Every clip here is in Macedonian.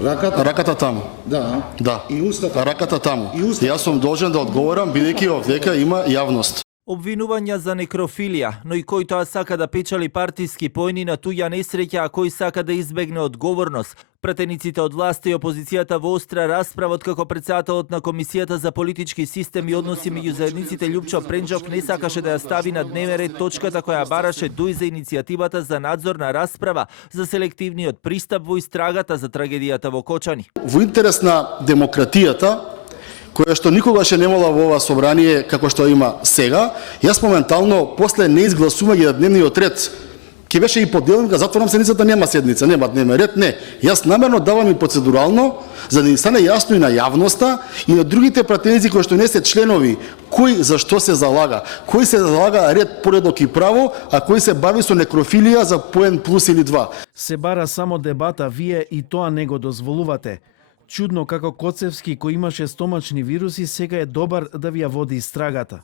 Раката таму. Да. Да. И устата. Раката таму. И устата. Јас сум должен да одговорам бидејќи овдека има јавност. Обвинувања за некрофилија, но и кој тоа сака да печали партиски поени на туѓа несреќа, а кој сака да избегне одговорност. Пратениците од власта и опозицијата во остра расправа, откако претседателот на Комисијата за политички систем и односи меѓу заедниците Љупчо Пренџов не сакаше да ја стави на дневен ред точката која бараше дуј за иницијативата за надзор на расправа за селективниот пристап во истрагата за трагедијата во Кочани. Во интерес на демократијата, која што никогаш е немала во ова собрание како што има сега, јас моментално после неизгласување на дневниот ред ќе беше и поделника, затворам седницата, нема седница, нема дневен ред, не. Јас намерно давам и процедурално, за да ни стане јасно и на јавноста и на другите пратеници кои што не се членови, кој за што се залага, кој се залага ред, поредок и право, а кој се бави со некрофилија за поен плюс или два. Се бара само дебата, вие и тоа не го дозволувате. Чудно како Коцевски, кој имаше стомачни вируси, сега е добар да ви ја води истрагата.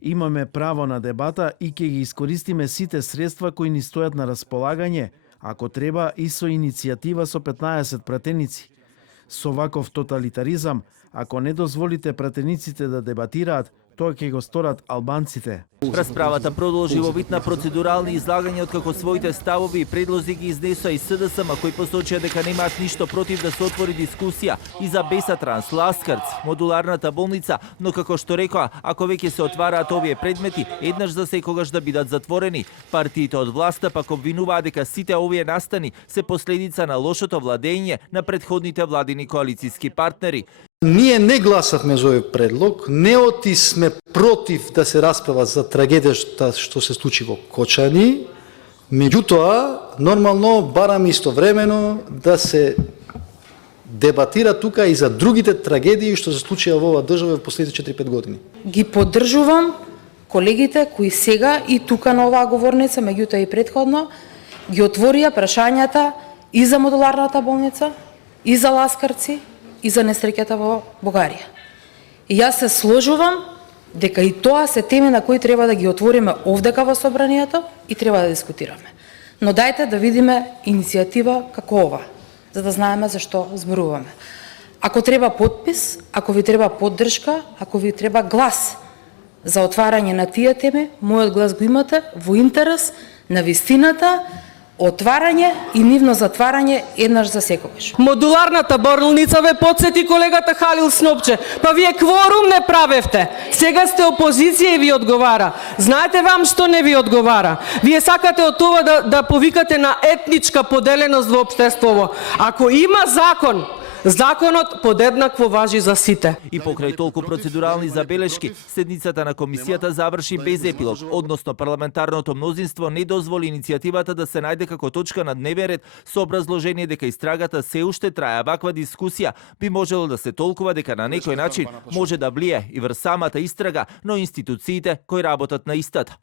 Имаме право на дебата и ќе ги искористиме сите средства кои ни стојат на располагање, ако треба и со иницијатива со 15 пратеници. Со ваков тоталитаризам, ако не дозволите пратениците да дебатираат, тоа ќе го сторат албанците. Расправата продолжи во вид на процедурални излагања, откако своите ставови и предлози ги изнесоа и СДСМ, кои посочија дека немаат ништо против да се отвори дискусија и за Бесатранс, Ласкарц, модуларната болница, но како што рекоа, ако веќе се отвараат овие предмети, еднаш за секогаш да бидат затворени. Партиите од власта пак обвинуваат дека сите овие настани се последица на лошото владење на претходните владини коалициски партнери. Ние не гласавме за овој предлог, не отисме против да се расправа за трагедијата што се случи во Кочани, меѓутоа, нормално бараме истовремено да се дебатира тука и за другите трагедии што се случија во оваа држава во последните 4-5 години. Ги поддржувам колегите кои сега и тука на оваа говорница, меѓутоа и претходно, ги отворија прашањата и за модуларната болница, и за Ласкарци, и за несреќата во Бугарија. И јас се сложувам дека и тоа се теми на кои треба да ги отвориме овдека во собранието и треба да дискутираме. Но дајте да видиме иницијатива како ова, за да знаеме за што зборуваме. Ако треба подпис, ако ви треба поддршка, ако ви треба глас за отварање на тие теми, мојот глас го имате во интерес на вистината, отварање и нивно затварање еднаш за секогаш. Модуларната болница ве подсети колегата Халил Снопче. Па вие кворум не правевте. Сега сте опозиција и ви одговара. Знаете вам што не ви одговара? Вие сакате од това да повикате на етничка поделеност во општеството. Ако има закон, законот подеднакво важи за сите. И покрај толку процедурални забелешки, седницата на комисијата заврши без епилог, односно парламентарното мнозинство не дозволи иницијативата да се најде како точка на дневен ред со образложение дека истрагата се уште трае. Ваква дискусија би можело да се толкува дека на некој начин може да влие и врз самата истрага, но институциите кои работат на истата.